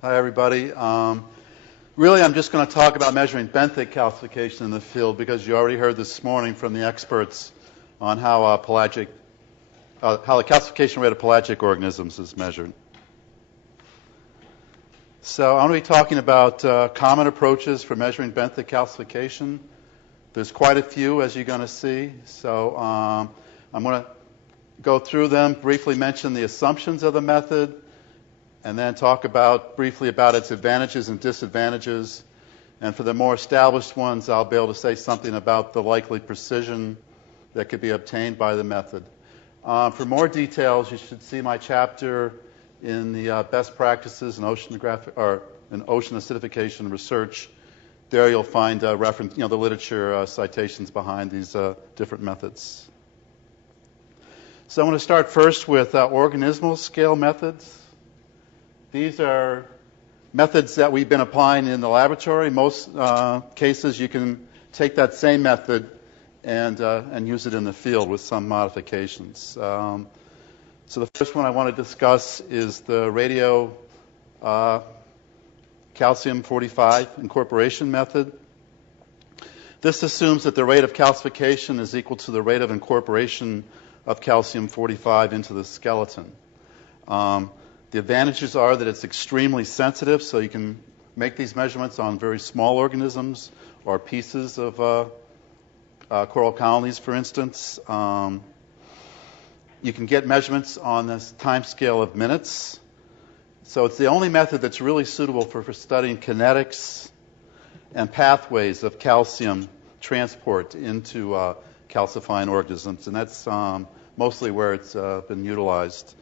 Hi, everybody. Really, I'm just going to talk about measuring benthic calcification in the field because you already heard this morning from the experts on how the calcification rate of pelagic organisms is measured. So I'm going to be talking about common approaches for measuring benthic calcification. There's quite a few, as you're going to see. So I'm going to go through them, briefly mention the assumptions of the method, and then talk briefly about its advantages and disadvantages. And for the more established ones, I'll be able to say something about the likely precision that could be obtained by the method. For more details, you should see my chapter in the best practices in oceanographic or in ocean acidification research. There you'll find reference, the literature citations behind these different methods. So I'm going to start first with organismal scale methods. These are methods that we've been applying in the laboratory. Most cases, you can take that same method and use it in the field with some modifications. So the first one I want to discuss is the radio calcium 45 incorporation method. This assumes that the rate of calcification is equal to the rate of incorporation of calcium 45 into the skeleton. The advantages are that it's extremely sensitive, so you can make these measurements on very small organisms or pieces of coral colonies, for instance. You can get measurements on this time scale of minutes. So it's the only method that's really suitable for studying kinetics and pathways of calcium transport into calcifying organisms, and that's mostly where it's been utilized,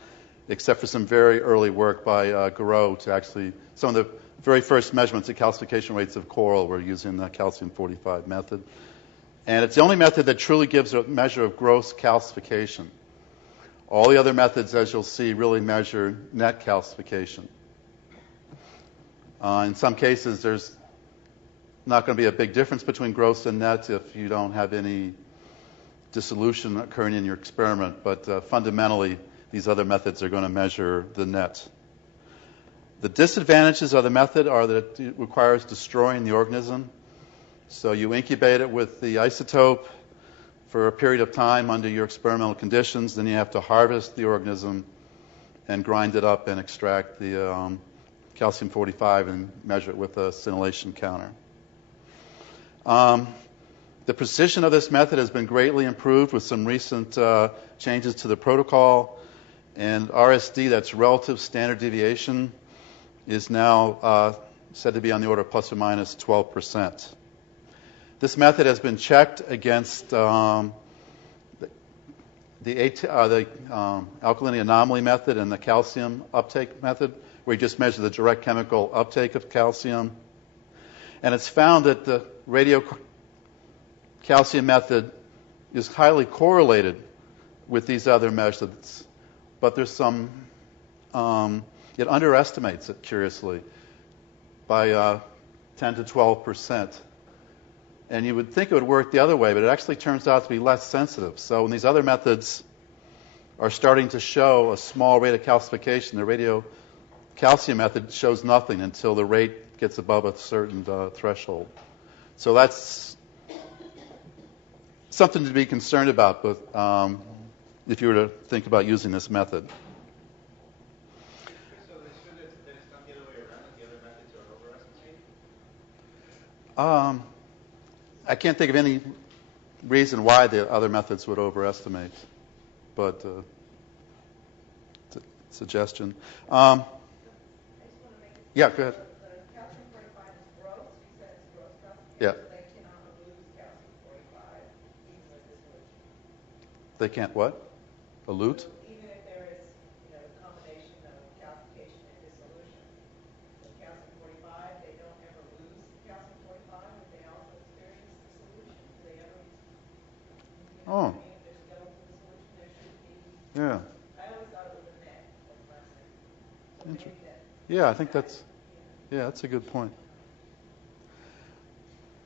except for some very early work by Garreau to actually, some of the very first measurements of calcification rates of coral were using the calcium 45 method. And it's the only method that truly gives a measure of gross calcification. All the other methods, as you'll see, really measure net calcification. In some cases, there's not going to be a big difference between gross and net if you don't have any dissolution occurring in your experiment, but fundamentally, these other methods are going to measure the net. The disadvantages of the method are that it requires destroying the organism. So you incubate it with the isotope for a period of time under your experimental conditions, then you have to harvest the organism and grind it up and extract the calcium 45 and measure it with a scintillation counter. The precision of this method has been greatly improved with some recent changes to the protocol. And RSD, that's relative standard deviation, is now said to be on the order of plus or minus 12%. This method has been checked against the alkalinity anomaly method and the calcium uptake method, where you just measure the direct chemical uptake of calcium. And it's found that the radio calcium method is highly correlated with these other methods. But there's some, it underestimates it, curiously, by 10 to 12%. And you would think it would work the other way, but it actually turns out to be less sensitive. So when these other methods are starting to show a small rate of calcification, the radio calcium method shows nothing until the rate gets above a certain threshold. So that's something to be concerned about, but if you were to think about using this method. So there's not the other way around, the other methods are overestimated? I can't think of any reason why the other methods would overestimate, but it's a suggestion. Yeah, go ahead. The calcium 45 is gross. You said it's gross calcification. Yeah. So they cannot lose calcium 45 even with dissolution. They can't what? Elute? Even if there is, a combination of calcification and dissolution. With calcium 45, they don't ever lose calcium 45, but they also experience dissolution. Do they ever? Oh. If there's skeletal dissolution, there should be. Yeah. I always thought it was a net of lesson. So maybe that. Yeah, I think that's a good point.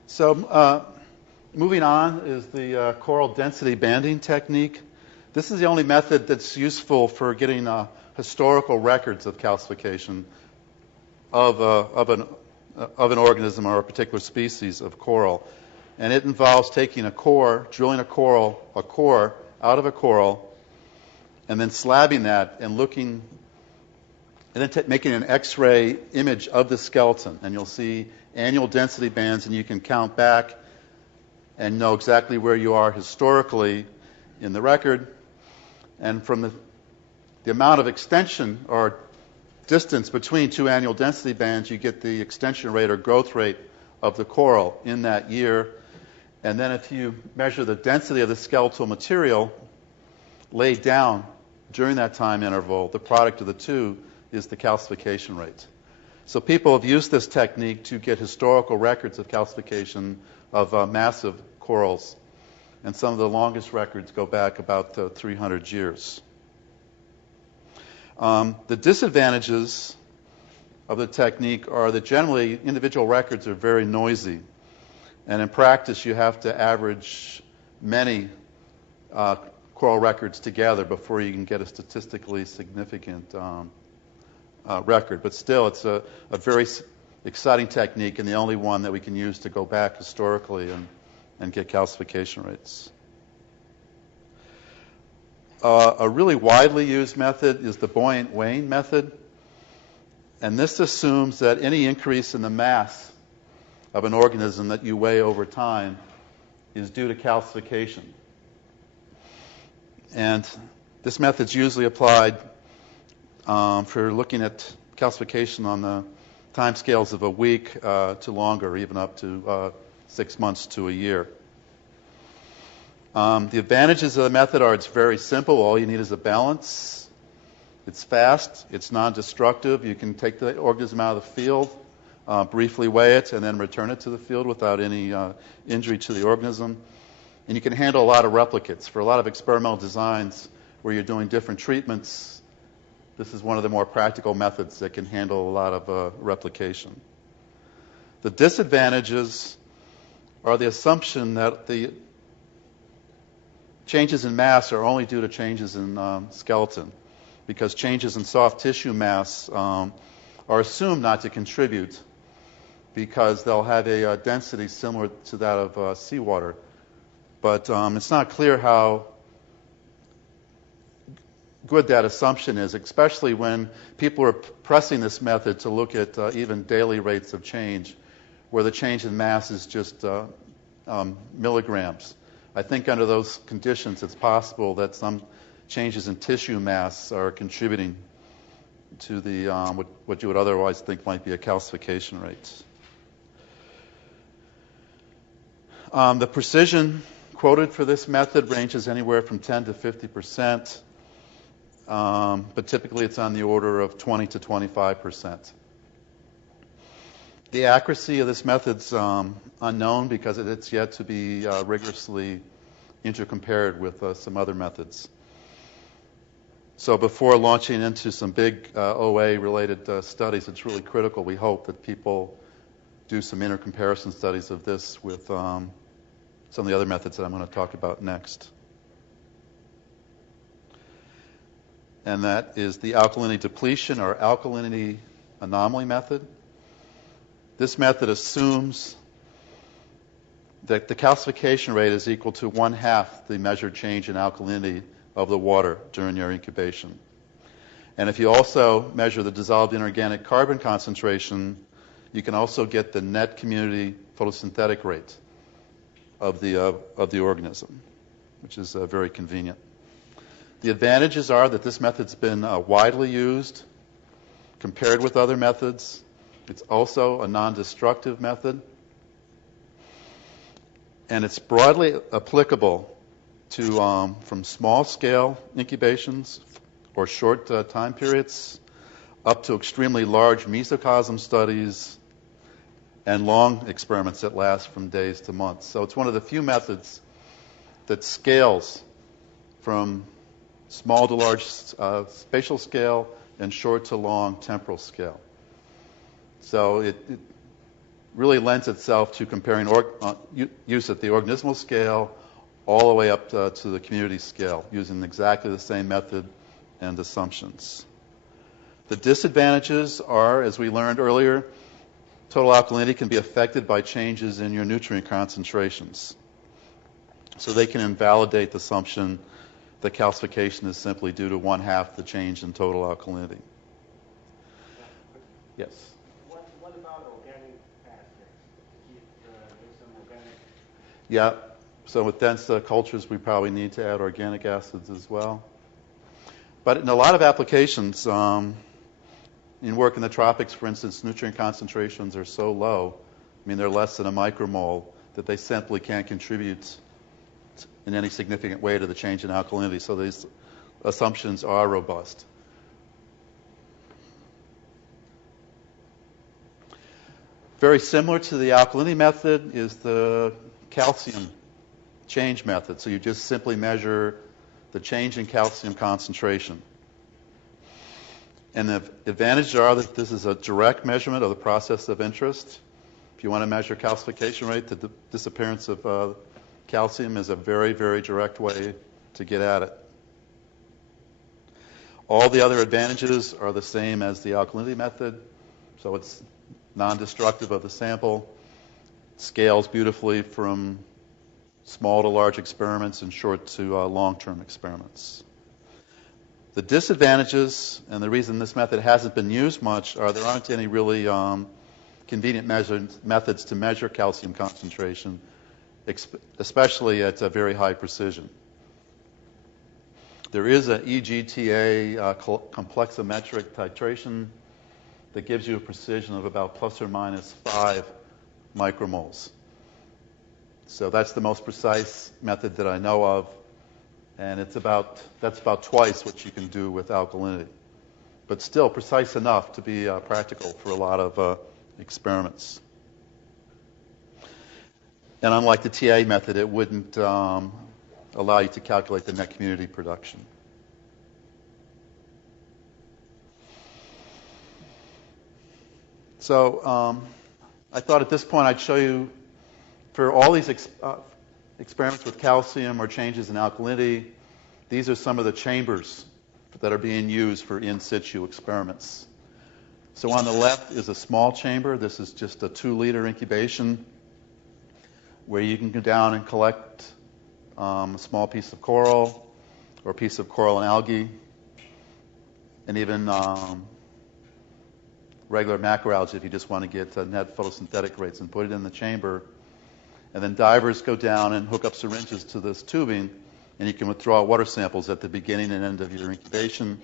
So moving on is the coral density banding technique. This is the only method that's useful for getting historical records of calcification. of an organism or a particular species of coral. And it involves taking a core, drilling a core out of a coral, and then slabbing that and looking, and then making an X-ray image of the skeleton. And you'll see annual density bands, and you can count back and know exactly where you are historically in the record. And from the amount of extension or distance between two annual density bands, you get the extension rate or growth rate of the coral in that year. And then if you measure the density of the skeletal material laid down during that time interval, the product of the two is the calcification rate. So people have used this technique to get historical records of calcification of massive corals. And some of the longest records go back about 300 years. The disadvantages of the technique are that generally individual records are very noisy. And in practice, you have to average many coral records together before you can get a statistically significant record. But still, it's a very exciting technique and the only one that we can use to go back historically and get calcification rates. A really widely used method is the Buoyant weighing method. And this assumes that any increase in the mass of an organism that you weigh over time is due to calcification. And this method's usually applied for looking at calcification on the time scales of a week to longer, even up to 6 months to a year. The advantages of the method are it's very simple. All you need is a balance. It's fast. It's non-destructive. You can take the organism out of the field, briefly weigh it, and then return it to the field without any injury to the organism. And you can handle a lot of replicates. For a lot of experimental designs where you're doing different treatments, this is one of the more practical methods that can handle a lot of replication. The disadvantages are the assumption that the changes in mass are only due to changes in skeleton, because changes in soft tissue mass are assumed not to contribute because they'll have a density similar to that of seawater. But it's not clear how good that assumption is, especially when people are pressing this method to look at even daily rates of change, where the change in mass is just milligrams. I think under those conditions, it's possible that some changes in tissue mass are contributing to the what you would otherwise think might be a calcification rate. The precision quoted for this method ranges anywhere from 10 to 50%, but typically it's on the order of 20 to 25%. The accuracy of this method's unknown because it's yet to be rigorously intercompared with some other methods. So before launching into some big OA-related studies, it's really critical, we hope, that people do some intercomparison studies of this with some of the other methods that I'm going to talk about next. And that is the alkalinity depletion or alkalinity anomaly method. This method assumes that the calcification rate is equal to 1/2 the measured change in alkalinity of the water during your incubation. And if you also measure the dissolved inorganic carbon concentration, you can also get the net community photosynthetic rate of the organism, which is very convenient. The advantages are that this method's been widely used compared with other methods. It's also a non-destructive method, and it's broadly applicable to from small-scale incubations or short time periods up to extremely large mesocosm studies and long experiments that last from days to months. So it's one of the few methods that scales from small to large spatial scale and short to long temporal scale. So it really lends itself to comparing use at the organismal scale all the way up to the community scale, using exactly the same method and assumptions. The disadvantages are, as we learned earlier, total alkalinity can be affected by changes in your nutrient concentrations. So they can invalidate the assumption that calcification is simply due to 1/2 the change in total alkalinity. Yes? What about organic factors? There's some organic. Yeah. So with dense cultures, we probably need to add organic acids as well. But in a lot of applications, in work in the tropics, for instance, nutrient concentrations are so low, I mean, they're less than a micromole, that they simply can't contribute in any significant way to the change in alkalinity. So these assumptions are robust. Very similar to the alkalinity method is the calcium change method. So you just simply measure the change in calcium concentration. And the advantages are that this is a direct measurement of the process of interest. If you want to measure calcification rate, the disappearance of calcium is a very, very direct way to get at it. All the other advantages are the same as the alkalinity method. So it's non-destructive of the sample, scales beautifully from small to large experiments and short to long-term experiments. The disadvantages, and the reason this method hasn't been used much, are there aren't any really convenient methods to measure calcium concentration, especially at a very high precision. There is an EGTA complexometric titration that gives you a precision of about plus or minus 5 micromoles. So that's the most precise method that I know of, and that's about twice what you can do with alkalinity. But still precise enough to be practical for a lot of experiments. And unlike the TA method, it wouldn't allow you to calculate the net community production. So I thought at this point I'd show you, for all these experiments with calcium or changes in alkalinity, these are some of the chambers that are being used for in situ experiments. So on the left is a small chamber. This is just a 2-liter incubation where you can go down and collect a small piece of coral or a piece of coral and algae, and even regular macroalgae if you just want to get net photosynthetic rates, and put it in the chamber. And then divers go down and hook up syringes to this tubing, and you can withdraw water samples at the beginning and end of your incubation.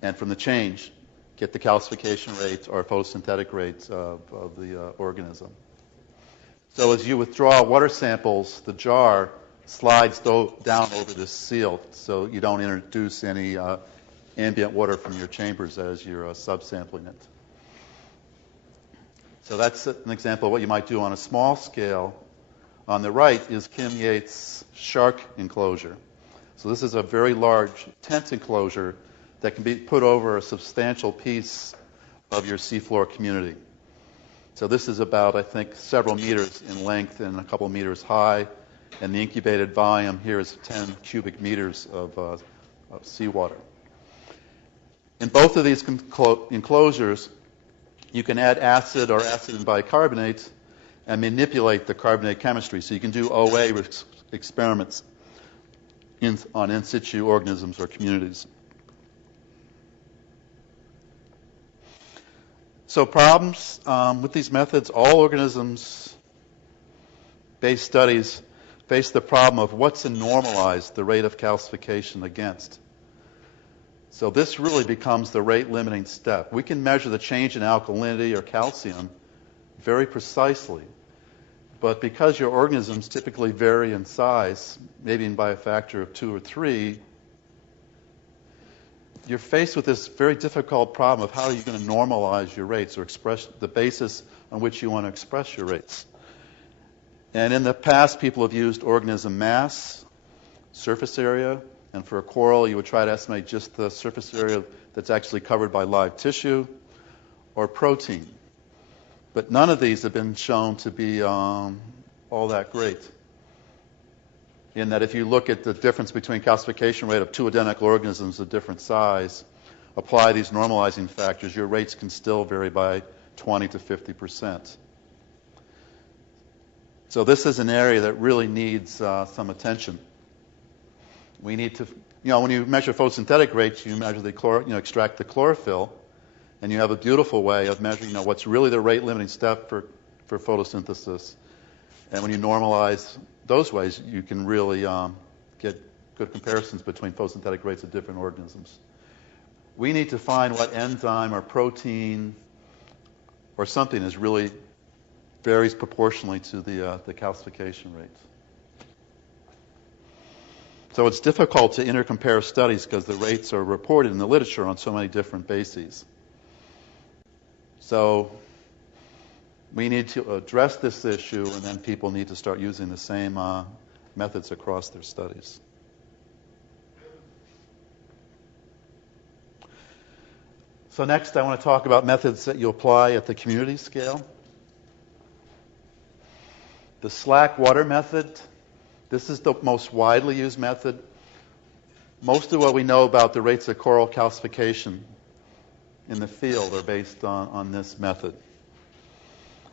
And from the change, get the calcification rate or photosynthetic rate of the organism. So as you withdraw water samples, the jar slides down over this seal, so you don't introduce any ambient water from your chambers as you're subsampling it. So that's an example of what you might do on a small scale. On the right is Kim Yates' SHARQ enclosure. So this is a very large tent enclosure that can be put over a substantial piece of your seafloor community. So this is about, I think, several meters in length and a couple meters high, and the incubated volume here is 10 cubic meters of seawater. In both of these enclosures, you can add acid or acid and bicarbonate and manipulate the carbonate chemistry. So you can do OA experiments on in situ organisms or communities. So problems with these methods, all organisms-based studies face the problem of what's to normalize the rate of calcification against. So this really becomes the rate-limiting step. We can measure the change in alkalinity or calcium very precisely, but because your organisms typically vary in size, maybe by a factor of 2 or 3, you're faced with this very difficult problem of how are you going to normalize your rates or express the basis on which you want to express your rates. And in the past, people have used organism mass, surface area, and for a coral, you would try to estimate just the surface area that's actually covered by live tissue, or protein. But none of these have been shown to be all that great. In that if you look at the difference between calcification rate of 2 identical organisms of different size, apply these normalizing factors, your rates can still vary by 20 to 50%. So this is an area that really needs some attention. We need to, when you measure photosynthetic rates, you measure the extract the chlorophyll, and you have a beautiful way of measuring, what's really the rate limiting step for photosynthesis. And when you normalize those ways, you can really get good comparisons between photosynthetic rates of different organisms. We need to find what enzyme or protein or something is really varies proportionally to the calcification rate. So it's difficult to intercompare studies because the rates are reported in the literature on so many different bases. So we need to address this issue, and then people need to start using the same methods across their studies. So next, I want to talk about methods that you apply at the community scale. The SHARQ water method, this is the most widely used method. Most of what we know about the rates of coral calcification in the field are based on this method.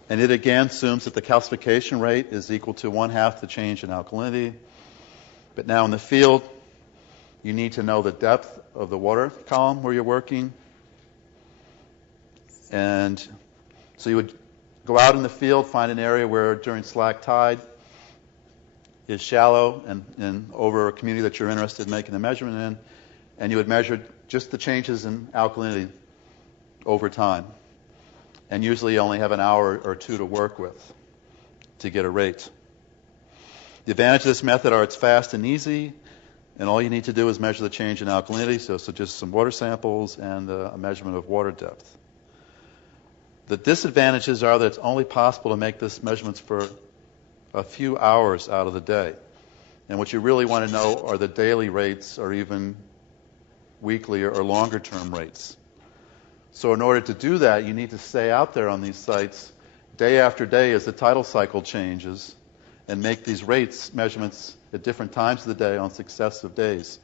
And it again assumes that the calcification rate is equal to 1/2 the change in alkalinity. But now in the field, you need to know the depth of the water column where you're working. And so you would go out in the field, find an area where during slack tide is shallow and over a community that you're interested in making the measurement in, and you would measure just the changes in alkalinity over time. And usually you only have an hour or two to work with to get a rate. The advantage of this method are it's fast and easy, and all you need to do is measure the change in alkalinity, so just some water samples and a measurement of water depth. The disadvantages are that it's only possible to make this measurements for a few hours out of the day. And what you really want to know are the daily rates or even weekly or longer term rates. So in order to do that, you need to stay out there on these sites day after day as the tidal cycle changes and make these rates measurements at different times of the day on successive days.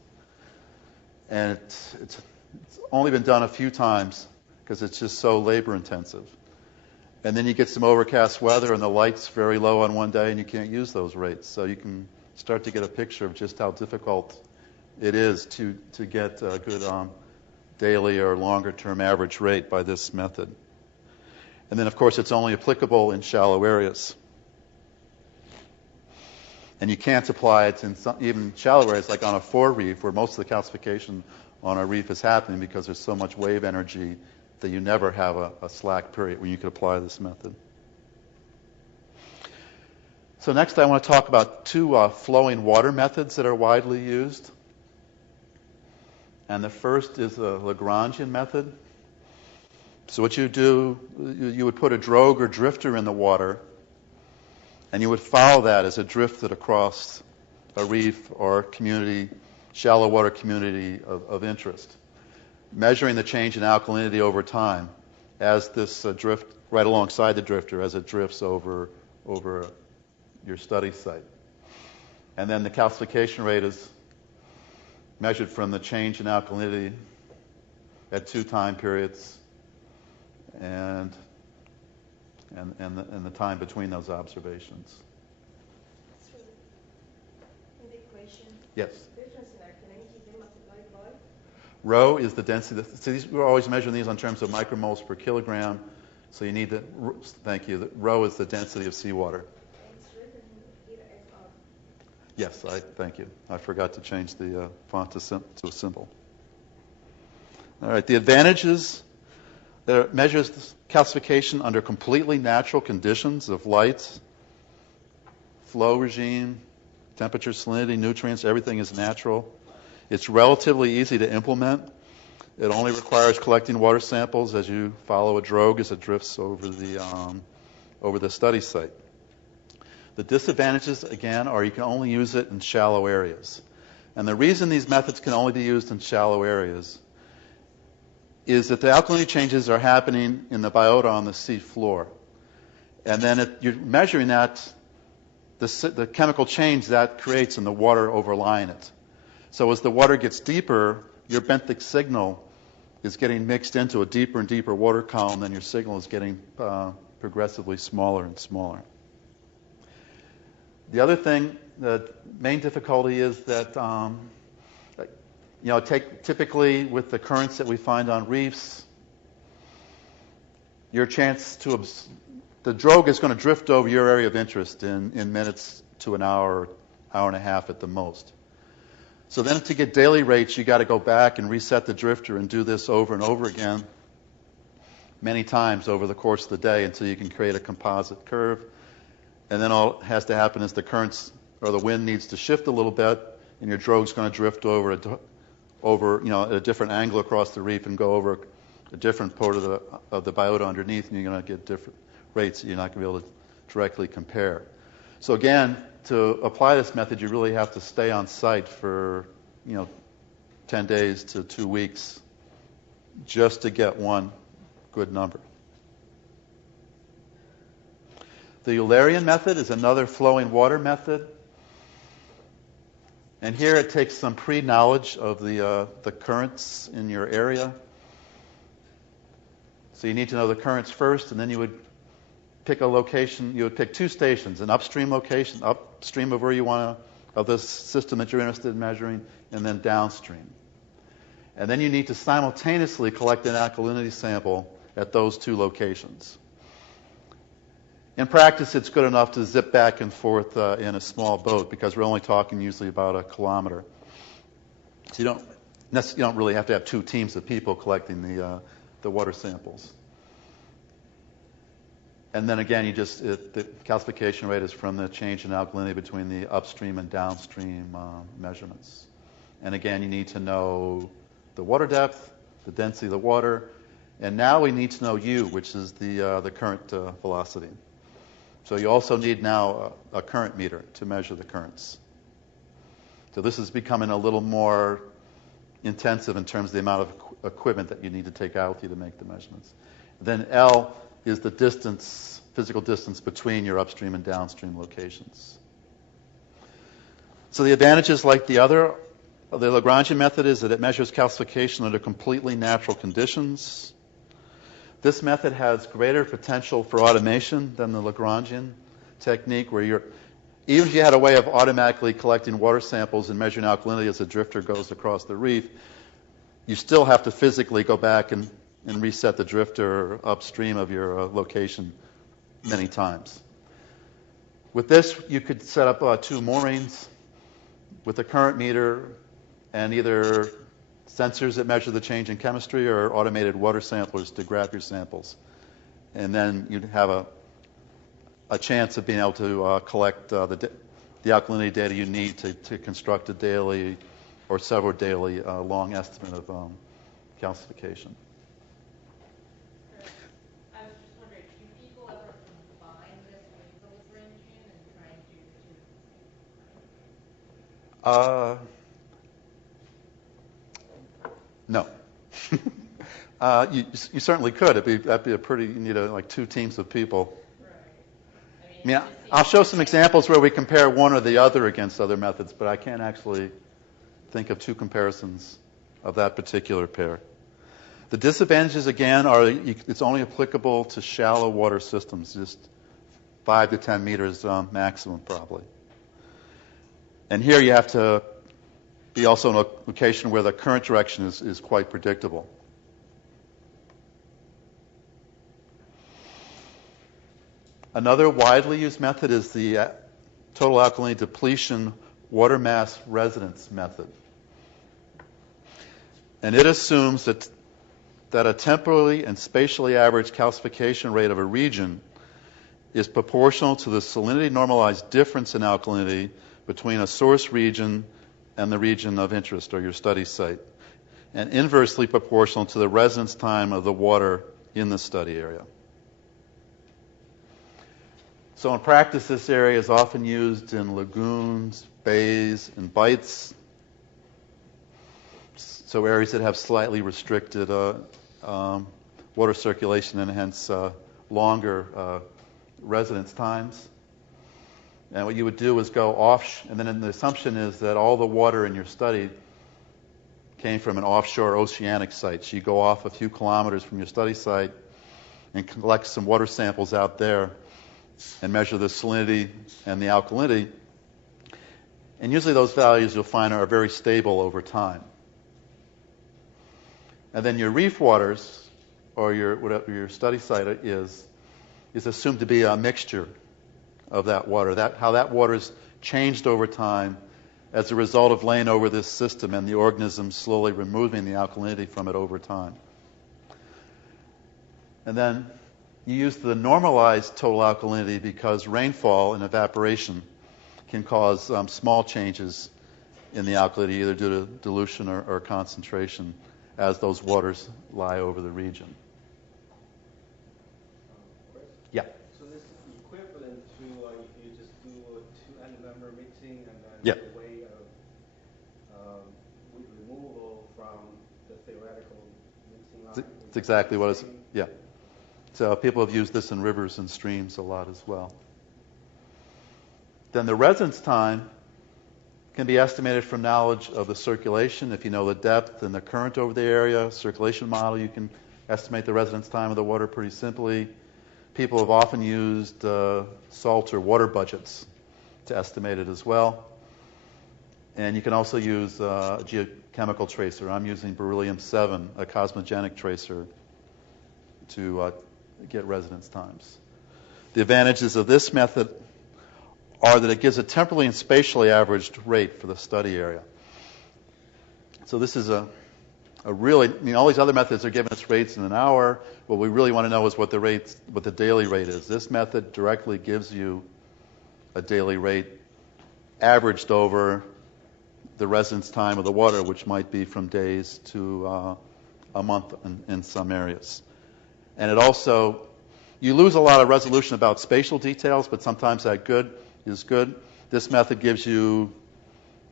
And it's only been done a few times because it's just so labor intensive. And then you get some overcast weather and the light's very low on one day and you can't use those rates. So you can start to get a picture of just how difficult it is to get a good daily or longer term average rate by this method. And then of course it's only applicable in shallow areas. And you can't apply it in even shallow areas like on a fore reef where most of the calcification on a reef is happening because there's so much wave energy that you never have a slack period when you could apply this method. So next I want to talk about two flowing water methods that are widely used. And the first is the Lagranglan method. So what you do, you would put a drogue or drifter in the water, and you would follow that as it drifted across a reef or community, shallow water community of interest, measuring the change in alkalinity over time as this drift right alongside the drifter as it drifts over your study site. And then the calcification rate is measured from the change in alkalinity at 2 time periods and the time between those observations. So, in the equation, Yes. difference in alkalinity is multiplied by? Rho is the density. So we're always measuring these on terms of micromoles per kilogram. So you need to, thank you, rho is the density of seawater. It's written here as R. Yes, thank you. I forgot to change the font to a symbol. All right, the advantages, it measures calcification under completely natural conditions of light, flow regime, temperature, salinity, nutrients, everything is natural. It's relatively easy to implement. It only requires collecting water samples as you follow a drogue as it drifts over the study site. The disadvantages, again, are you can only use it in shallow areas. And the reason these methods can only be used in shallow areas is that the alkalinity changes are happening in the biota on the sea floor. And then you're measuring that, the chemical change that creates in the water overlying it. So as the water gets deeper, your benthic signal is getting mixed into a deeper and deeper water column, then your signal is getting progressively smaller and smaller. The other thing, the main difficulty is that, typically with the currents that we find on reefs, your chance to, the drogue is going to drift over your area of interest in minutes to an hour, hour and a half at the most. So then to get daily rates, you got to go back and reset the drifter and do this over and over again many times over the course of the day until you can create a composite curve. And then all that has to happen is the currents or the wind needs to shift a little bit, and your drogue's going to drift over at a different angle across the reef and go over a different part of the biota underneath, and you're going to get different rates that you're not going to be able to directly compare. So again, to apply this method, you really have to stay on site for 10 days to 2 weeks just to get one good number. The Eulerian method is another flowing water method. And here it takes some pre-knowledge of the currents in your area. So you need to know the currents first, and then you would pick a location. You would pick 2 stations, an upstream location, upstream of where you want to, of this system that you're interested in measuring, and then downstream. And then you need to simultaneously collect an alkalinity sample at those 2 locations. In practice, it's good enough to zip back and forth in a small boat because we're only talking usually about a kilometer. So you don't really have to have 2 teams of people collecting the water samples. And then again, the calcification rate is from the change in alkalinity between the upstream and downstream measurements. And again, you need to know the water depth, the density of the water, and now we need to know U, which is the current velocity. So you also need now a current meter to measure the currents. So this is becoming a little more intensive in terms of the amount of equipment that you need to take out with you to make the measurements. Then L is the distance, physical distance between your upstream and downstream locations. So the advantages, like the Lagrangian method, is that it measures calcification under completely natural conditions. This method has greater potential for automation than the Lagrangian technique, where even if you had a way of automatically collecting water samples and measuring alkalinity as the drifter goes across the reef, you still have to physically go back and reset the drifter upstream of your location many times. With this, you could set up 2 moorings with a current meter and either sensors that measure the change in chemistry or automated water samplers to grab your samples. And then you'd have a chance of being able to collect the alkalinity data you need to construct a daily or several daily long estimate of calcification. I was just wondering, do people ever combine this with the Lagrangian and try and do the 2 at the same time? No. You certainly could. That'd be a pretty, you need like 2 teams of people. Right. I'll show some examples where we compare one or the other against other methods, but I can't actually think of 2 comparisons of that particular pair. The disadvantages, again, are it's only applicable to shallow water systems, just 5 to 10 meters maximum, probably. And here you have to be also in a location where the current direction is quite predictable. Another widely used method is the total alkalinity depletion water mass residence method. And it assumes that a temporally and spatially average calcification rate of a region is proportional to the salinity normalized difference in alkalinity between a source region and the region of interest or your study site, and inversely proportional to the residence time of the water in the study area. So in practice, this area is often used in lagoons, bays, and bights, so areas that have slightly restricted water circulation and hence longer residence times. And what you would do is go off, and then the assumption is that all the water in your study came from an offshore oceanic site. So you go off a few kilometers from your study site and collect some water samples out there and measure the salinity and the alkalinity. And usually those values you'll find are very stable over time. And then your reef waters, or your whatever your study site is assumed to be a mixture of that water. How that water's changed over time as a result of laying over this system and the organisms slowly removing the alkalinity from it over time. And then you use the normalized total alkalinity because rainfall and evaporation can cause small changes in the alkalinity, either due to dilution or concentration, as those waters lie over the region. Yeah. So this is equivalent to you just do a two-end member mixing and then Yeah. a way of removal from the theoretical mixing line. It's exactly what it's, yeah. So people have used this in rivers and streams a lot as well. Then the residence time can be estimated from knowledge of the circulation. If you know the depth and the current over the area, circulation model, you can estimate the residence time of the water pretty simply. People have often used salt or water budgets to estimate it as well. And you can also use a geochemical tracer. I'm using beryllium-7, a cosmogenic tracer, to get residence times. The advantages of this method are that it gives a temporally and spatially averaged rate for the study area. So this is a really, all these other methods are giving us rates in an hour. What we really want to know is what the daily rate is. This method directly gives you a daily rate averaged over the residence time of the water, which might be from days to a month in some areas. And it also, you lose a lot of resolution about spatial details, but sometimes that is good. This method gives you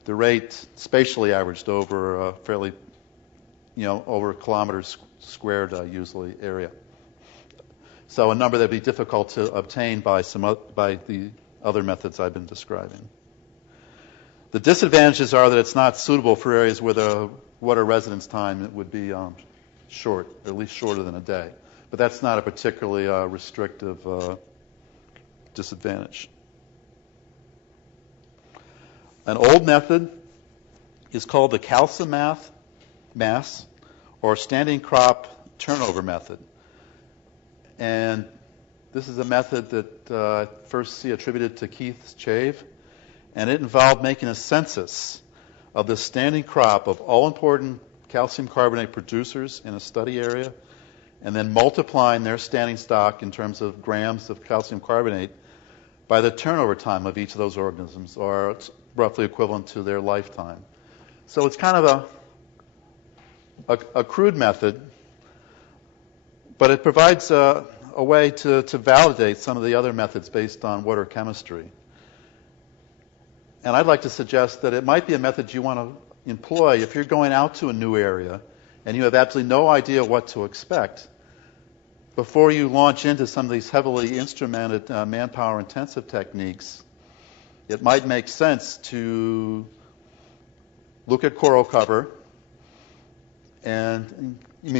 the rate spatially averaged over a fairly, over kilometers squared usually area. So a number that would be difficult to obtain by the other methods I've been describing. The disadvantages are that it's not suitable for areas where the water residence time would be short, at least shorter than a day. But that's not a particularly restrictive disadvantage. An old method is called the calcium mass or standing crop turnover method. And this is a method that I first see attributed to Keith Chave. And it involved making a census of the standing crop of all important calcium carbonate producers in a study area, and then multiplying their standing stock in terms of grams of calcium carbonate by the turnover time of each of those organisms, or it's roughly equivalent to their lifetime. So it's kind of a crude method, but it provides a way to validate some of the other methods based on water chemistry. And I'd like to suggest that it might be a method you want to employ if you're going out to a new area and you have absolutely no idea what to expect. Before you launch into some of these heavily instrumented, manpower-intensive techniques, it might make sense to look at coral cover, and you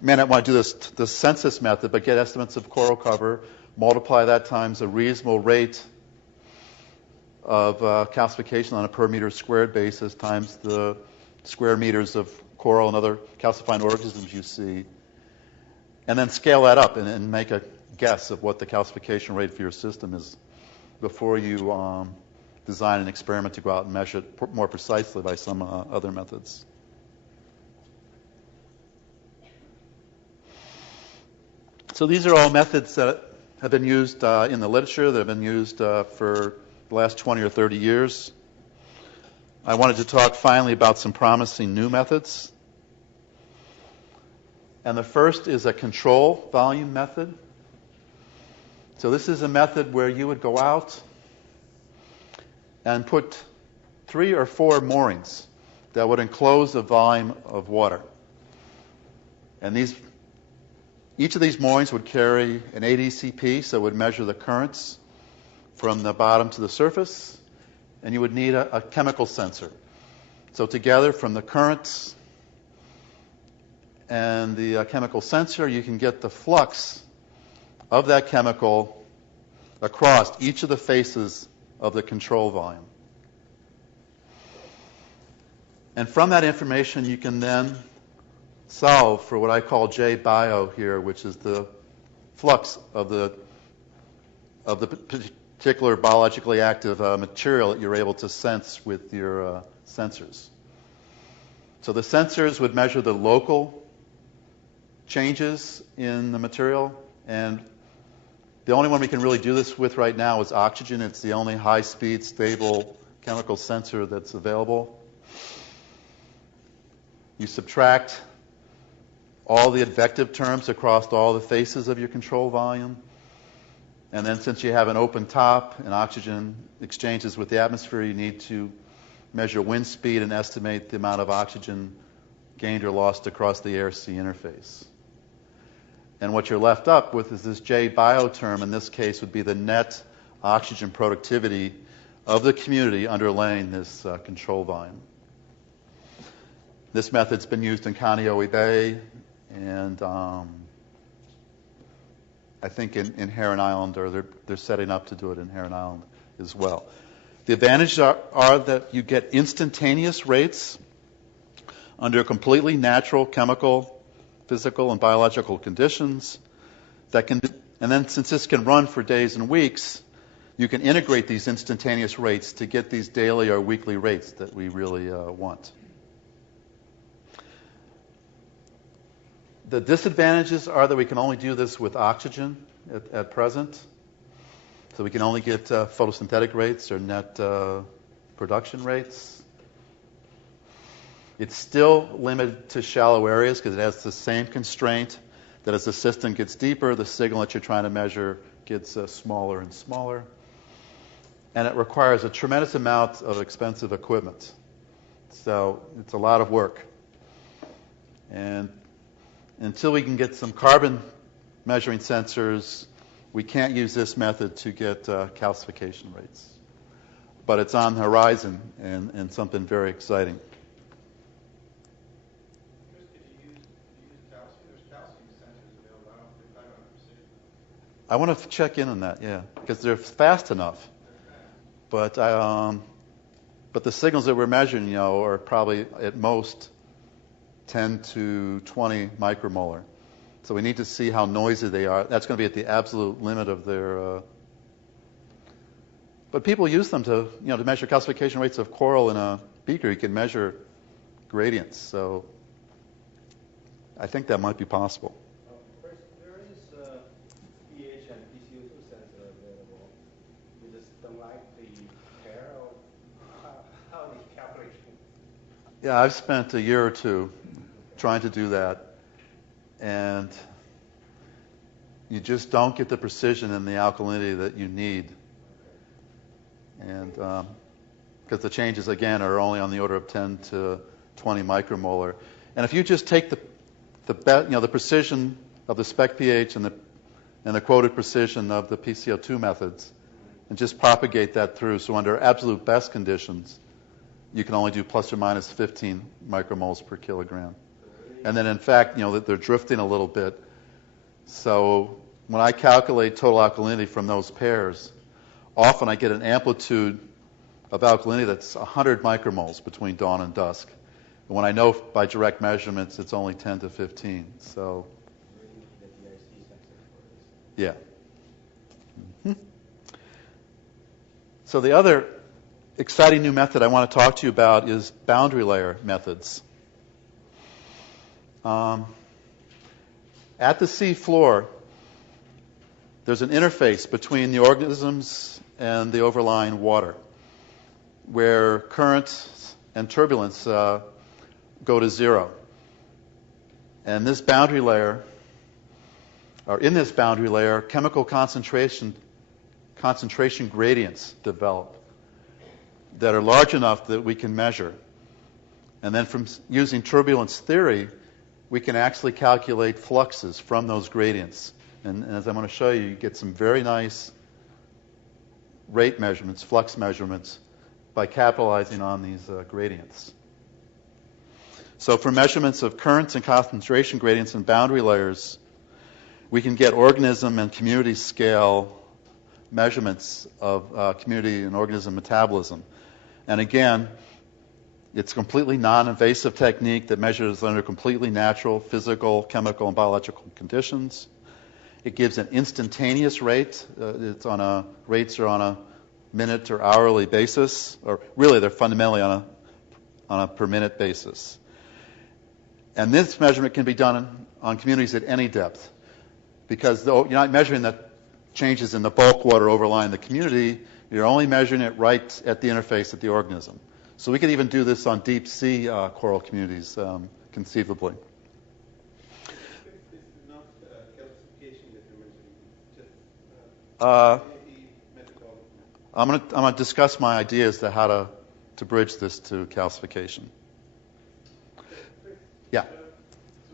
may not want to do the census method, but get estimates of coral cover, multiply that times a reasonable rate of calcification on a per meter squared basis times the square meters of coral and other calcifying organisms you see, and then scale that up and make a guess of what the calcification rate for your system is before you design an experiment to go out and measure it more precisely by some other methods. So these are all methods that have been used in the literature, that have been used for the last 20 or 30 years. I wanted to talk finally about some promising new methods. And the first is a control volume method. So this is a method where you would go out and put 3 or 4 moorings that would enclose a volume of water. And each of these moorings would carry an 8 ECP, so it would measure the currents from the bottom to the surface, and you would need a chemical sensor. So together, from the currents and the chemical sensor, you can get the flux of that chemical across each of the faces of the control volume. And from that information, you can then solve for what I call J-bio here, which is the flux of the particular biologically active material that you're able to sense with your sensors. So the sensors would measure the local changes in the material, and the only one we can really do this with right now is oxygen. It's the only high-speed, stable chemical sensor that's available. You subtract all the advective terms across all the faces of your control volume. And then since you have an open top and oxygen exchanges with the atmosphere, you need to measure wind speed and estimate the amount of oxygen gained or lost across the air-sea interface. And what you're left up with is this J-bio term. In this case would be the net oxygen productivity of the community underlying this control volume. This method's been used in Kaneohe Bay and I think in Heron Island, or they're setting up to do it in Heron Island as well. The advantages are that you get instantaneous rates under completely natural chemical, physical, and biological conditions and then since this can run for days and weeks, you can integrate these instantaneous rates to get these daily or weekly rates that we really want. The disadvantages are that we can only do this with oxygen at present. So we can only get photosynthetic rates or net production rates. It's still limited to shallow areas because it has the same constraint that as the system gets deeper, the signal that you're trying to measure gets smaller and smaller. And it requires a tremendous amount of expensive equipment. So it's a lot of work. And until we can get some carbon measuring sensors, we can't use this method to get calcification rates. But it's on the horizon and something very exciting. Chris, did you use calcium? There's calcium sensors available. I don't think I don't precision. I want to check in on that, yeah, because they're fast enough. But the signals that we're measuring, are probably at most 10 to 20 micromolar. So we need to see how noisy they are. That's going to be at the absolute limit of their... But people use them to measure calcification rates of coral in a beaker. You can measure gradients. So I think that might be possible. First, there is pH and PCO2 sensor available. You just don't like the pair, or how do you calculate? Yeah, I've spent a year or two trying to do that, and you just don't get the precision and the alkalinity that you need. And because the changes, again, are only on the order of 10 to 20 micromolar. And if you just take the precision of the spec pH and the quoted precision of the PCO2 methods and just propagate that through, so under absolute best conditions, you can only do plus or minus 15 micromoles per kilogram. And then, in fact, they're drifting a little bit. So when I calculate total alkalinity from those pairs, often I get an amplitude of alkalinity that's 100 micromoles between dawn and dusk. And when I know by direct measurements, it's only 10 to 15. So, yeah. Mm-hmm. So the other exciting new method I want to talk to you about is boundary layer methods. At the sea floor, there's an interface between the organisms and the overlying water, where currents and turbulence go to zero. And this boundary layer, or in this boundary layer, chemical concentration gradients develop that are large enough that we can measure. And then from using turbulence theory, we can actually calculate fluxes from those gradients. And as I'm going to show you, you get some very nice rate measurements, flux measurements, by capitalizing on these gradients. So for measurements of currents and concentration gradients and boundary layers, we can get organism and community scale measurements of community and organism metabolism. And again, it's a completely non-invasive technique that measures under completely natural physical, chemical, and biological conditions. It gives an instantaneous rate. Rates are on a minute or hourly basis, or really they're fundamentally on a per minute basis. And this measurement can be done on communities at any depth, because though you're not measuring the changes in the bulk water overlying the community, you're only measuring it right at the interface of the organism. So we could even do this on deep sea coral communities, conceivably. It's not calcification that you're measuring, just methodology. I'm going to discuss my ideas as to how to bridge this to calcification. Yeah. So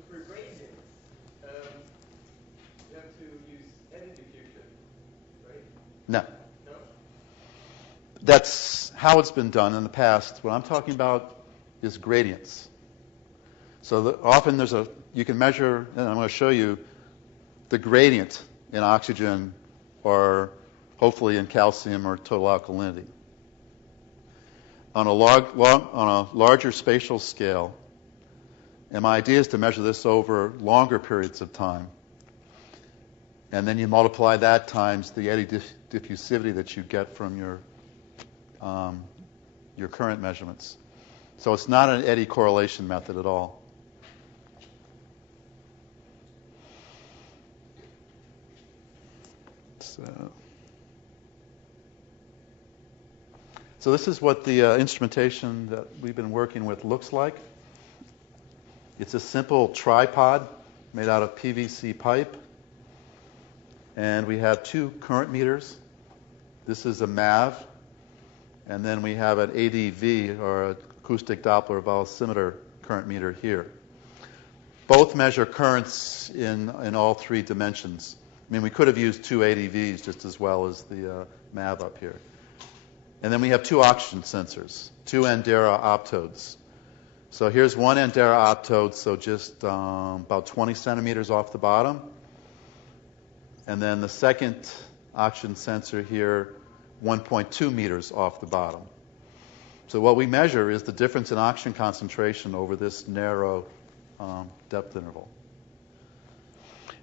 for gradients, you have to use eddy diffusion, right? No. No? That's how it's been done in the past. What I'm talking about is gradients. So often you can measure, and I'm going to show you the gradient in oxygen or hopefully in calcium or total alkalinity. On a larger spatial scale, and my idea is to measure this over longer periods of time. And then you multiply that times the eddy diffusivity that you get from your current measurements. So it's not an eddy correlation method at all. So this is what the instrumentation that we've been working with looks like. It's a simple tripod made out of PVC pipe. And we have two current meters. This is a MAV. And then we have an ADV, or acoustic Doppler velocimeter current meter here. Both measure currents in all three dimensions. I mean, we could have used two ADVs just as well as the MAV up here. And then we have two oxygen sensors, two Andera optodes. So here's one Andera optode, so just about 20 centimeters off the bottom. And then the second oxygen sensor here, 1.2 meters off the bottom. So what we measure is the difference in oxygen concentration over this narrow depth interval.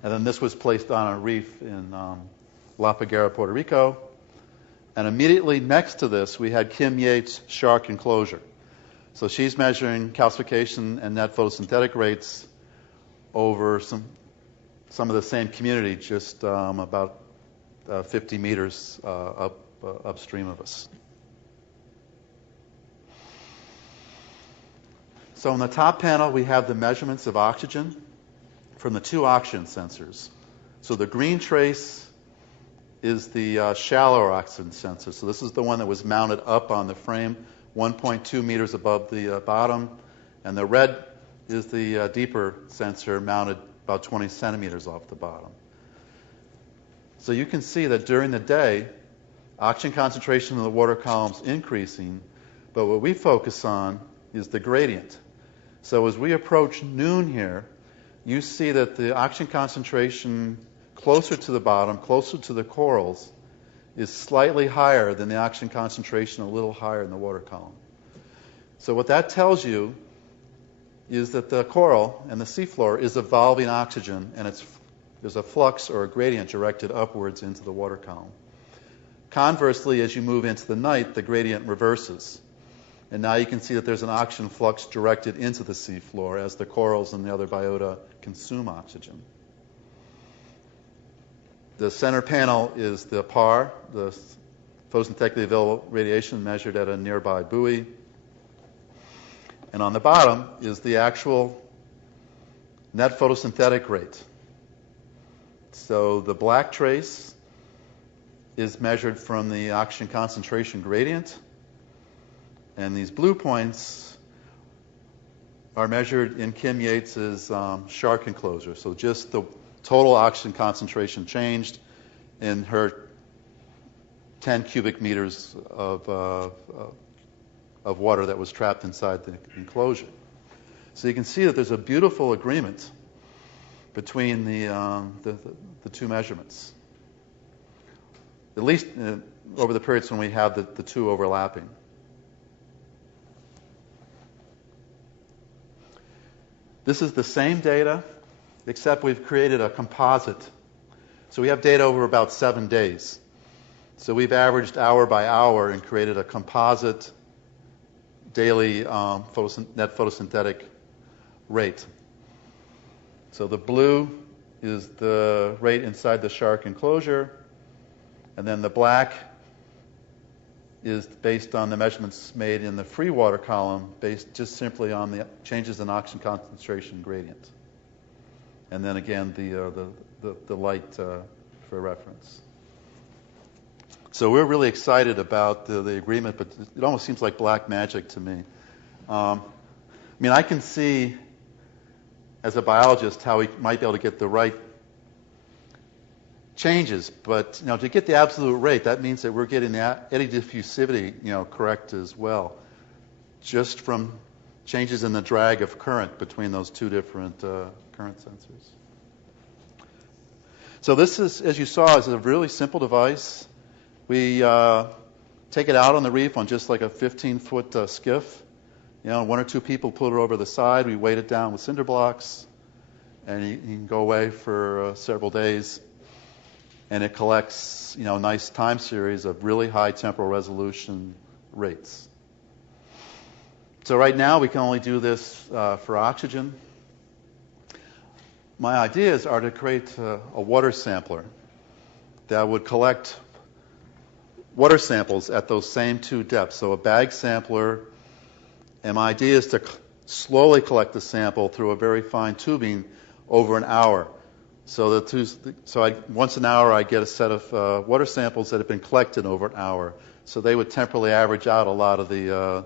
And then this was placed on a reef in La Figuera, Puerto Rico. And immediately next to this, we had Kim Yates' SHARQ enclosure. So she's measuring calcification and net photosynthetic rates over some of the same community, just about 50 meters upstream of us. So in the top panel, we have the measurements of oxygen from the two oxygen sensors. So the green trace is the shallower oxygen sensor. So this is the one that was mounted up on the frame, 1.2 meters above the bottom. And the red is the deeper sensor mounted about 20 centimeters off the bottom. So you can see that during the day, oxygen concentration in the water column is increasing, but what we focus on is the gradient. So as we approach noon here, you see that the oxygen concentration closer to the bottom, closer to the corals, is slightly higher than the oxygen concentration a little higher in the water column. So what that tells you is that the coral and the seafloor is evolving oxygen, and there's a flux or a gradient directed upwards into the water column. Conversely, as you move into the night, the gradient reverses. And now you can see that there's an oxygen flux directed into the seafloor as the corals and the other biota consume oxygen. The center panel is the PAR, the photosynthetically available radiation measured at a nearby buoy. And on the bottom is the actual net photosynthetic rate. So the black trace is measured from the oxygen concentration gradient, and these blue points are measured in Kim Yates's SHARQ enclosure. So just the total oxygen concentration changed in her 10 cubic meters of water that was trapped inside the enclosure. So you can see that there's a beautiful agreement between the two measurements, at least over the periods when we have the two overlapping. This is the same data, except we've created a composite. So we have data over about 7 days. So we've averaged hour by hour and created a composite daily net photosynthetic rate. So the blue is the rate inside the SHARQ enclosure, and then the black is based on the measurements made in the free water column, based just simply on the changes in oxygen concentration gradient. And then again, the light for reference. So we're really excited about the agreement, but it almost seems like black magic to me. I mean, I can see, as a biologist, how we might be able to get the right changes, but to get the absolute rate, that means that we're getting the eddy diffusivity correct as well, just from changes in the drag of current between those two different current sensors. So this is, as you saw, is a really simple device. We take it out on the reef on just like a 15-foot skiff. One or two people put it over the side. We weight it down with cinder blocks, and you can go away for several days. And it collects, a nice time series of really high temporal resolution rates. So right now we can only do this for oxygen. My ideas are to create a water sampler that would collect water samples at those same two depths. So a bag sampler, and my idea is to slowly collect the sample through a very fine tubing over an hour. So once an hour I get a set of water samples that have been collected over an hour. So they would temporally average out a lot of the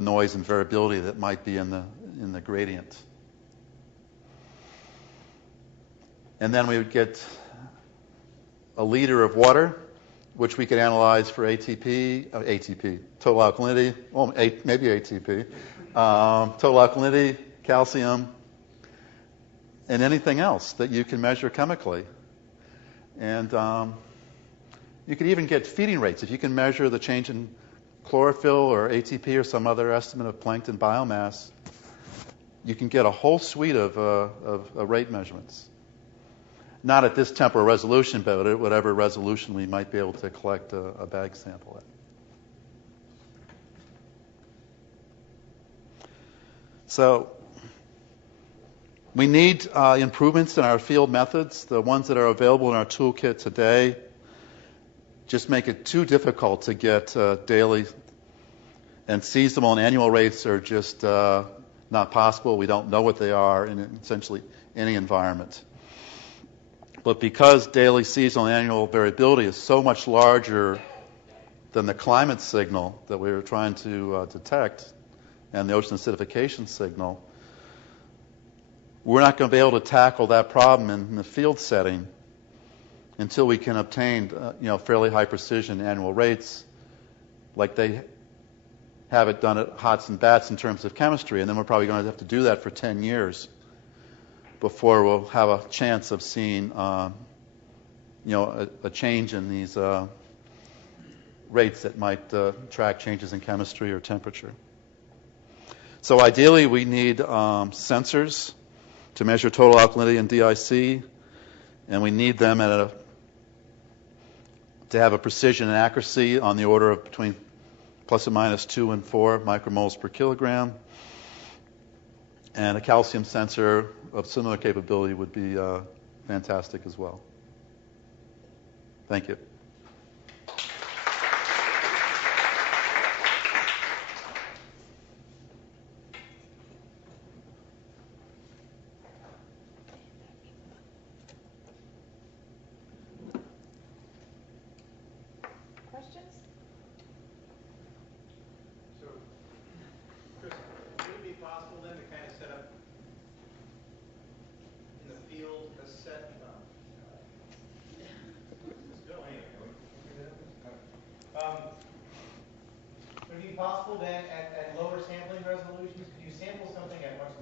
noise and variability that might be in the gradient. And then we would get a liter of water, which we could analyze for ATP, total alkalinity, well, maybe ATP, total alkalinity, calcium, and anything else that you can measure chemically. And you could even get feeding rates. If you can measure the change in chlorophyll or ATP or some other estimate of plankton biomass, you can get a whole suite of rate measurements. Not at this temporal resolution, but at whatever resolution we might be able to collect a bag sample at. So we need improvements in our field methods. The ones that are available in our toolkit today just make it too difficult to get daily and seasonal and annual rates are just not possible. We don't know what they are in essentially any environment. But because daily, seasonal, and annual variability is so much larger than the climate signal that we were trying to detect and the ocean acidification signal, we're not going to be able to tackle that problem in the field setting until we can obtain fairly high precision annual rates like they have it done at Hotz and Batts in terms of chemistry. And then we're probably going to have to do that for 10 years before we'll have a chance of seeing a change in these rates that might track changes in chemistry or temperature. So ideally we need sensors to measure total alkalinity and DIC, and we need them to have a precision and accuracy on the order of between plus or minus 2 and 4 micromoles per kilogram. And a calcium sensor of similar capability would be fantastic as well. Thank you. Questions? So, Chris, would it be possible then to kind of set up in the field a set would it be possible then at lower sampling resolutions, could you sample something at much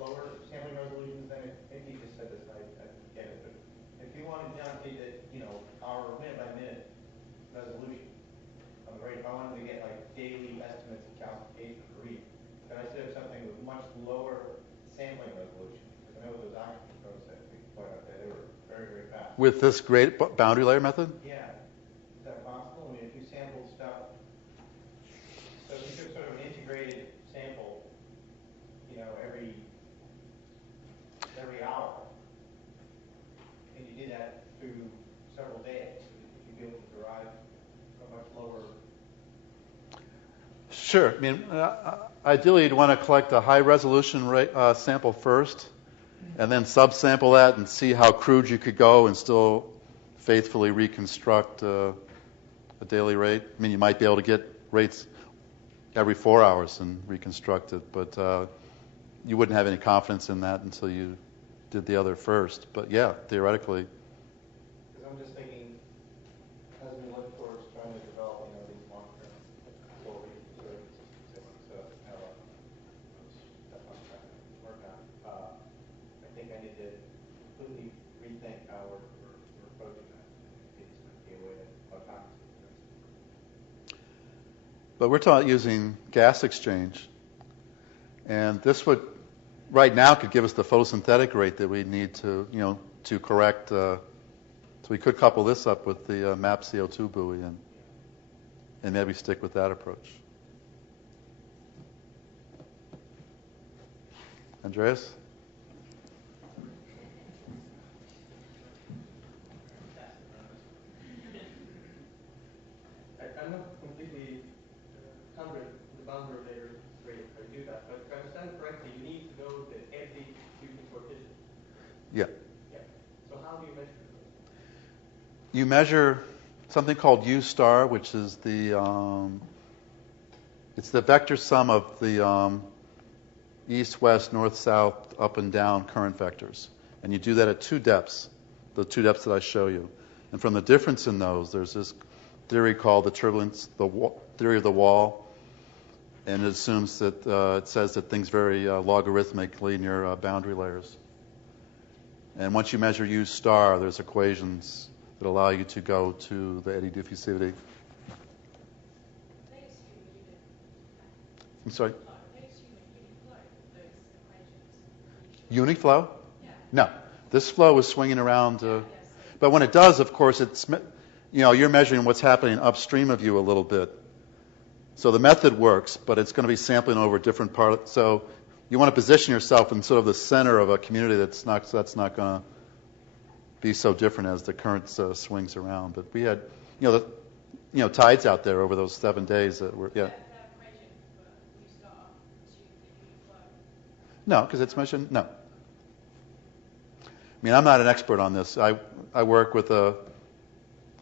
rate, if I wanted to get like daily estimates of calcification per reef, could I set up something with much lower sampling resolution? Because I know with those oxygen probes that we put out there, they were very, very fast. With this great boundary layer method? Yeah. Is that possible? I mean, if you sampled stuff, so if you took sort of an integrated sample, you know, every hour, and you did that through several days, you'd be able to derive a much lower. Sure. I mean, ideally, you'd want to collect a high-resolution sample first, and then subsample that and see how crude you could go and still faithfully reconstruct a daily rate. I mean, you might be able to get rates every 4 hours and reconstruct it, but you wouldn't have any confidence in that until you did the other first. But yeah, theoretically. Because I'm just thinking, as we look towards trying to develop, you know, these long-term coral reef conservation systems, they want to have that's what I'm trying to work on. I think I need to completely rethink how we're approaching that. I think it's going to be a way to autonomously do this. But we're talking using gas exchange. And this would, right now, could give us the photosynthetic rate that we need to, you know, to correct. So we could couple this up with the MAP CO2 buoy and maybe stick with that approach. Andreas? I'm not completely conversant with the boundary layer rate how you do that, but if I understand correctly, you need to know the eddy diffusion coefficient. Yeah. Yeah. So how do you measure those? You measure something called U star, which is it's the vector sum of the east, west, north, south, up and down current vectors. And you do that at two depths, the two depths that I show you. And from the difference in those, there's this theory called the turbulence, theory of the wall. And it assumes that it says that things vary logarithmically near boundary layers. And once you measure U star, there's equations that allow you to go to the eddy diffusivity. I'm sorry? Uniflow? No. This flow is swinging around. But when it does, of course, it's, you know, you're measuring what's happening upstream of you a little bit. So the method works, but it's going to be sampling over different parts. So you want to position yourself in sort of the center of a community that's not going to be so different as the current swings around. But we had, tides out there over those 7 days that were, yeah. No, because it's measured, no. I mean, I'm not an expert on this. I work with an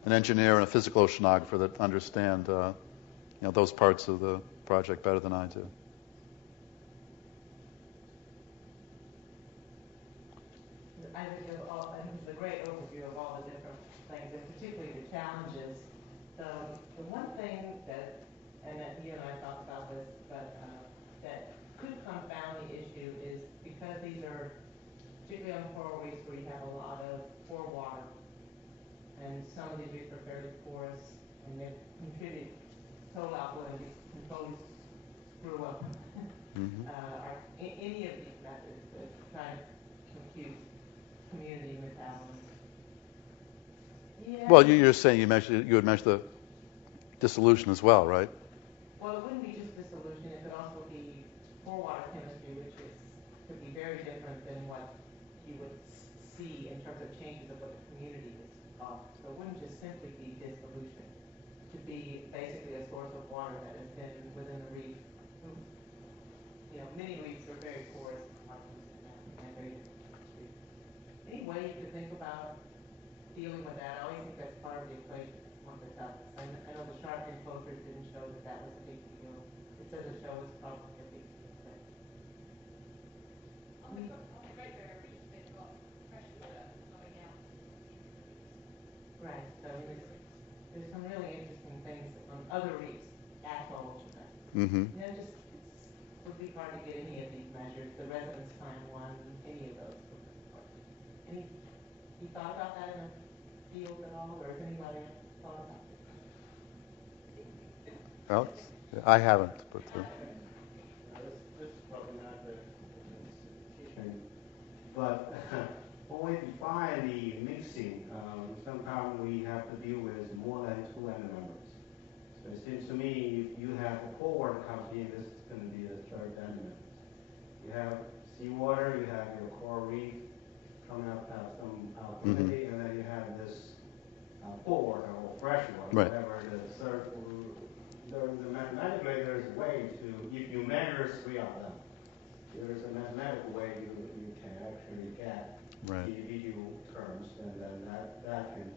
engineer and a physical oceanographer that understand, those parts of the project better than I do. I think it's a great overview of all the different things, and particularly the challenges. The one thing that, and that you and I talked about this, but that could confound the issue is because these are, particularly on coral reefs where you have a lot of pore water, and some of these reefs are fairly porous, and they contribute total alkalinity, can totally screw up any of these methods that try to compute community metabolism. Yeah. Well, you're saying you would measure the dissolution as well, right? Well, it wouldn't be just dissolution. It could also be pore water chemistry, which could be very different than what you would see in terms of changes of what the community is of. So it wouldn't just simply be dissolution. To be basically a source of water that has been within the reef. Many reefs are very porous, like you said, and very different chemistry. Any way you could think about dealing with that? I always think that's part of the equation. One of the toughest. I know the SHARQ enclosures didn't show that was a big deal. It says the show was probably a big deal. But on the Great Barrier Reef, they've got fresh water flowing out into the reefs. right. So there's some really interesting things on other reefs, atolls, Mm-hmm. It would be hard to get any of these measures. The residence time one, any of those. You thought about that in the field at all, or has anybody thought about it? Well, I haven't, but This is probably not the specification, but when we define the mixing, sometimes we have to deal with more than two element members. So it seems to me, if you have a forward comes in, this is going to be the third element. You have seawater, you have your coral reef coming up some alkalinity, and then you have this forward or freshwater, Right. whatever the third. Mathematically, there's a way to, if you measure three of them, there is a mathematical way you can actually get Right. individual terms, and then that can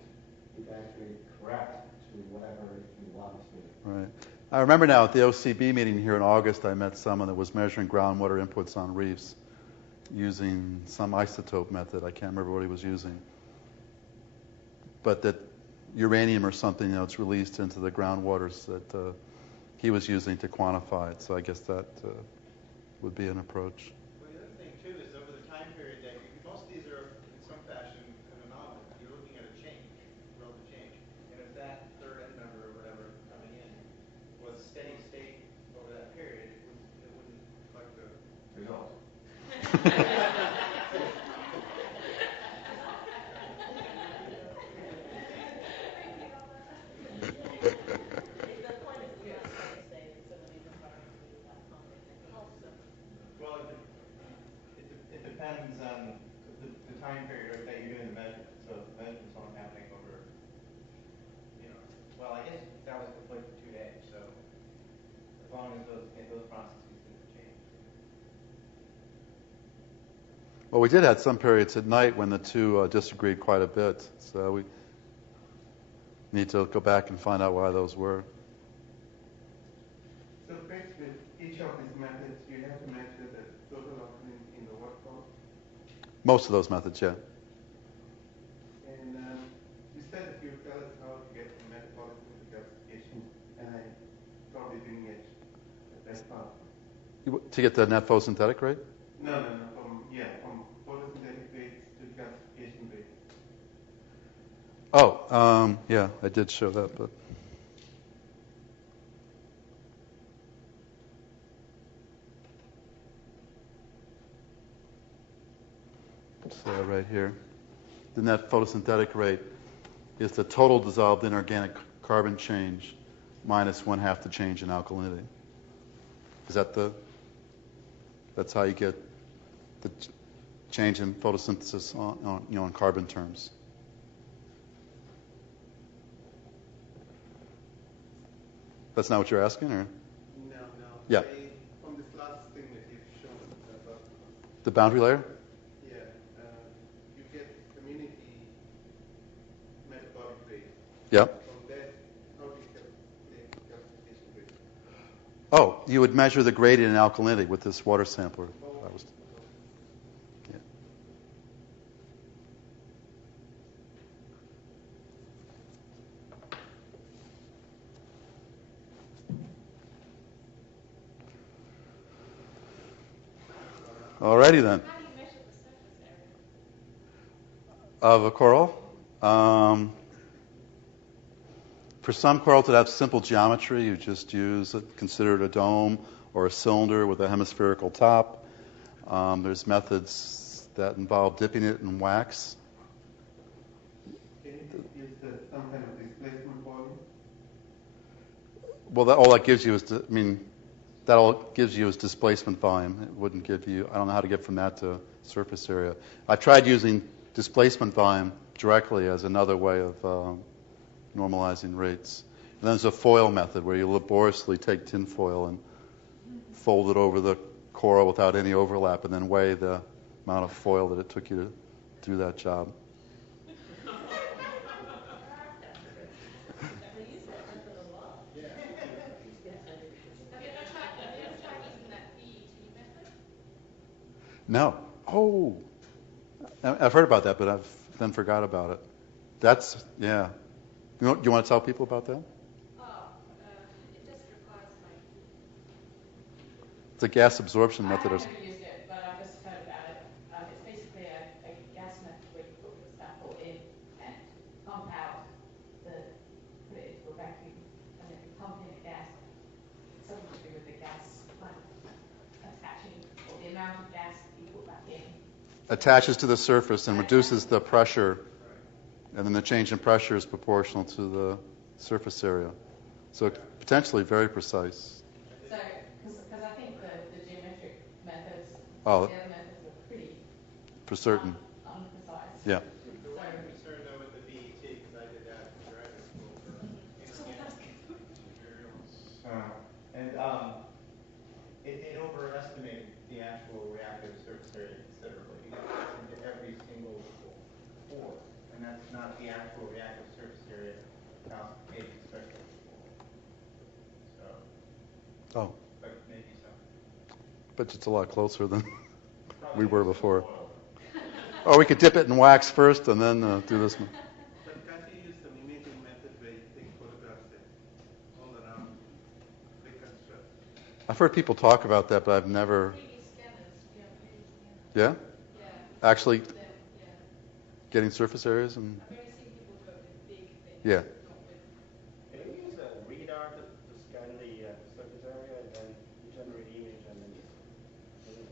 you can actually correct to whatever you want to. right. I remember now at the OCB meeting here in August, I met someone that was measuring groundwater inputs on reefs using some isotope method. I can't remember what he was using. But that uranium or something, it's released into the groundwaters that he was using to quantify it. So I guess that would be an approach. Well, the other thing, too, is over the time period that most of these are, in some fashion, an anomaly. You're looking at a change, relative change. And if that third end member or whatever coming in was steady state over that period, it wouldn't reflect the result. The point is we're not steady state, so the reason why we have something that helps them. Well, it depends on the time period that you're doing the measurement. So if the measurement's only happening over, well, I guess that was complete for 2 days. So as long as those processes didn't change. Well, we did have some periods at night when the two disagreed quite a bit. So we need to go back and find out why those were. So basically, each of these methods, you have to measure the total alkalinity in the water column. Most of those methods, yeah. And you said that you would tell us how to get the metabolic gasification, and I probably didn't get that part. To get the net photosynthetic rate? No, from photosynthetic rates to gasification rate. Oh, yeah, I did show that, but so right here, the net photosynthetic rate is the total dissolved inorganic carbon change minus 1/2 the change in alkalinity. Is that that's how you get the change in photosynthesis on carbon terms. That's not what you're asking, or? No. Yeah. From this last thing that you've shown about The boundary layer? you get community metabolic rate. Yep. From that, how do you calculate gasification rate? Oh, you would measure the gradient in alkalinity with this water sampler. Yeah. Alrighty then. How do you measure the surface area? Of a coral. For some corals that have simple geometry, you just consider it a dome or a cylinder with a hemispherical top. There's methods that involve dipping it in wax. Can you use some kind of displacement volume? Well, all that gives you is, that all it gives you is displacement volume. It wouldn't give you, I don't know how to get from that to surface area. I've tried using displacement volume directly as another way of normalizing rates. And then there's a foil method where you laboriously take tin foil and fold it over the coral without any overlap and then weigh the amount of foil that it took you to do that job. Have you ever tried using that PET method? No. Oh, I've heard about that, but I've then forgot about it. That's, yeah. You want to tell people about that? It just requires It's a gas absorption method. I've never used it, but I've just heard about it. It's basically a gas method where you put the sample in and pump out put it into a vacuum and then pump in the gas attaches to the surface and reduces the pressure, and then the change in pressure is proportional to the surface area. So potentially very precise. So, because I think the geometric methods, Oh. the other methods are pretty For certain. unprecise. Yeah. The one I'm concerned though with the BET, because I did that in graduate school for inorganic materials. It overestimated the actual reactive surface area considerably. You got into every single pore, and that's not the actual reactive surface area calcification especially for. So, Oh, but maybe so. but it's a lot closer than Probably we were use some before. oil. Or we could dip it in wax first and then do this one. But can't you use some imaging method where you take photographs all around, reconstruct? I've heard people talk about that, but I've never. 3D scanners, yeah, 3D scanners. Yeah? Yeah. Actually Them, yeah. getting surface areas and. I've only seen people do it with big things. Yeah. Not with. Can we use a radar to scan the surface area and then generate image and then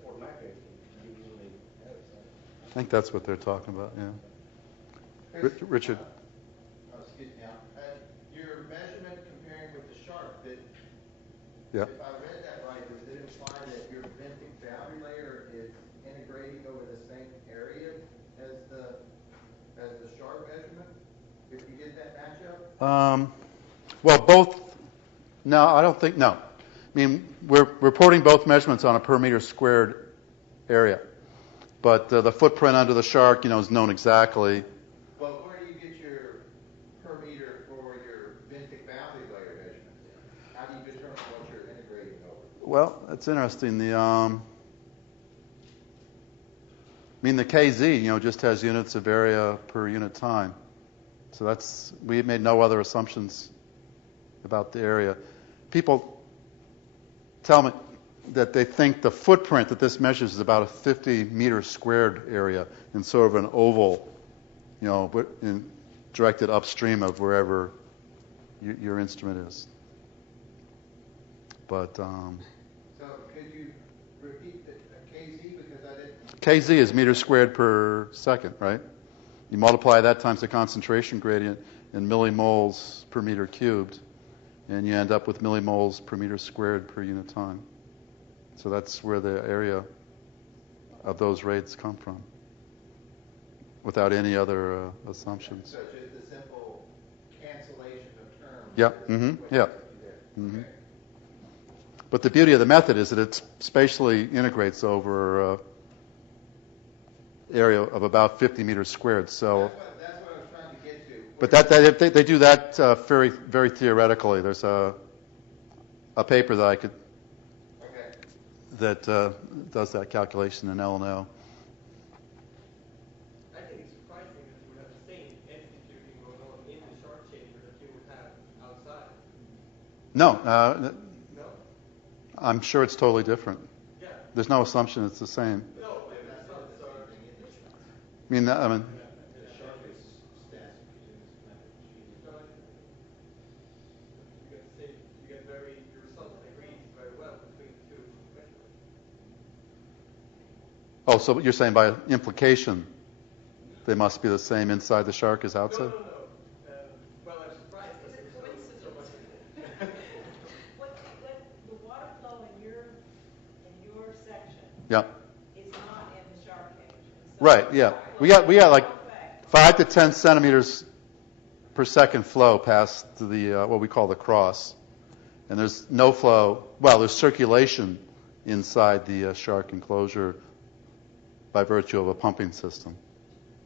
automatically usually helps? I think that's what they're talking about, yeah. Richard? Excuse me, your measurement comparing with the SHARQ, Yeah. if I read that right, does it imply that your benthic boundary layer is integrating over the same area as the SHARQ measurement? If you did that matchup? Well, both. No, I don't think. No. I mean, we're reporting both measurements on a per meter squared area. But the footprint under the SHARQ, is known exactly. But where do you get your per meter for your benthic boundary layer measurement? How do you determine what you're integrating over? Well, that's interesting. The KZ, just has units of area per unit time. So we made no other assumptions about the area. People tell me that they think the footprint that this measures is about a 50 meter squared area in sort of an oval, directed upstream of wherever your instrument is. But So could you repeat the KZ because I didn't. KZ is meters squared per second, right? You multiply that times the concentration gradient in millimoles per meter cubed, and you end up with millimoles per meter squared per unit time. So that's where the area of those rates come from, without any other assumptions. So just a simple cancellation of terms. Yeah. Yeah. Okay. But the beauty of the method is that it spatially integrates over area of about 50 meters squared. So, That's what I was trying to get to. but they do that very, very theoretically. There's a paper that I could Okay. that does that calculation in LNO. I think it's surprising that you would have the same instituting going on in the SHARQ chamber that you would have outside. No, No? I'm sure it's totally different. Yeah. There's no assumption it's the same. No, but it's not so. I mean, You get your results agrees very well between the two measurements. oh, so you're saying by implication they must be the same inside the SHARQ as outside? No. Well, I'm surprised that Is it there was so much. What the water flow in your section Yeah. is not in the SHARQ cage. And so Right. Yeah. We got like 5 to 10 centimeters per second flow past the what we call the cross, and there's no flow. Well, there's circulation inside the SHARQ enclosure by virtue of a pumping system.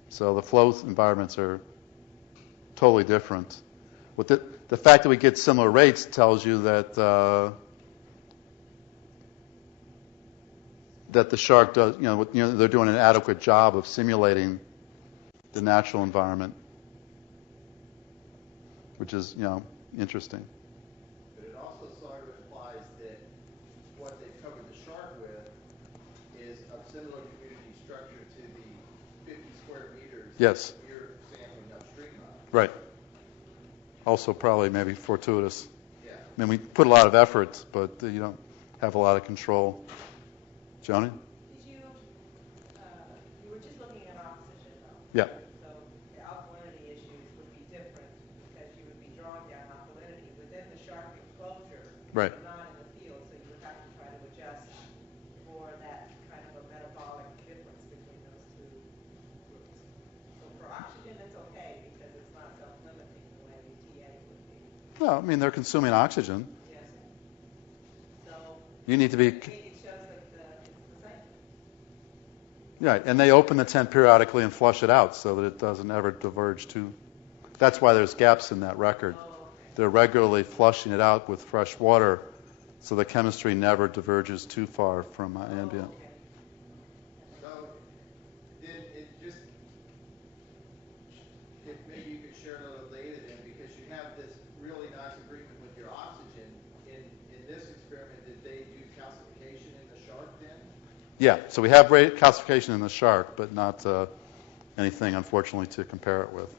So the flow environments are totally different. With the fact that we get similar rates tells you that that the SHARQ does, they're doing an adequate job of simulating the natural environment, which is, interesting. But it also sort of implies that what they've covered the SHARQ with is of similar community structure to the 50 square meters Yes. that you're sampling upstream of. Right. Also probably maybe fortuitous. Yeah. I mean, we put a lot of effort, but you don't have a lot of control. Joni? You were just Yeah. So the alkalinity issues would be different because you would be drawing down alkalinity within the SHARQ enclosure, Right. but not in the field. So you would have to try to adjust for that kind of a metabolic difference between those two groups. So for oxygen, it's okay because it's not self-limiting the way TA would be. Well, I mean, they're consuming oxygen. Yes. So You need to be. it shows that it's the same. Yeah, and they open the tent periodically and flush it out so that it doesn't ever diverge too. That's why there's gaps in that record. Oh, okay. They're regularly flushing it out with fresh water so the chemistry never diverges too far from ambient. Okay. So, did it just, if maybe you could share a little data then, because you have this really nice agreement with your oxygen. In this experiment, did they do calcification in the SHARQ then? Yeah, so we have calcification in the SHARQ, but not anything, unfortunately, to compare it with.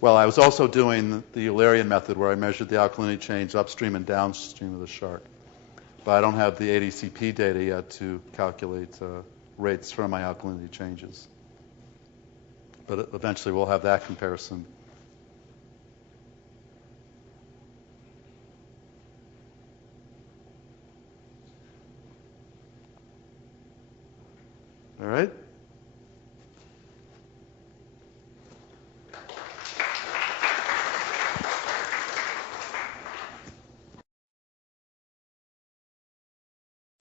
Well, I was also doing the Eulerian method where I measured the alkalinity change upstream and downstream of the SHARQ. But I don't have the ADCP data yet to calculate rates from my alkalinity changes. But eventually we'll have that comparison. All right?